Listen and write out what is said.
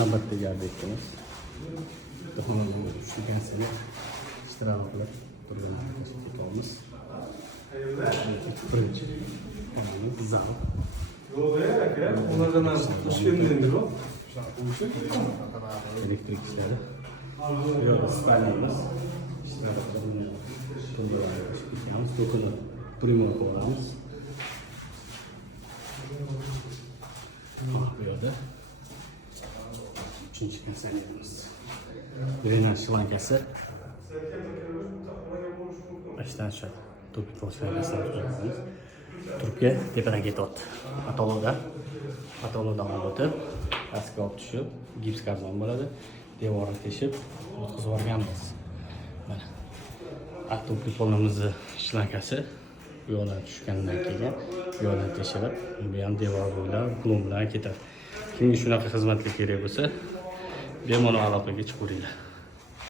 navbatdagi obyektimiz. Xonalarga tushgan seni ishtiroqlar turganlarga tashkil etamiz. Birinchi xonamiz zal. Elektrik ishlari. Bu yoqda spalnamiz. Ishtiroqlar turganlarga tashkil etamiz. Do'konda primo ko'ramiz. Bu yoqda uchinchi konsertimiz. Drenaj shlankasi. Ashdan shu turk toshlanmasini tushiramiz. Turkka tepadan ketyapti. Patologdan olib o'tib, pastga olib tushib, gips karton bo'ladi. Devorni teshib, o'tkazib yuborganmiz. Mana. Turk polimizni shlankasi bu yoqdan tushgandan keyin bu yoqdan teshilib, bu ham devor bo'ylab plom bilan ketadi. Kimga shunaqa xizmatlar kerak bo'lsa, bemalol aloqaga chiqaveringlar.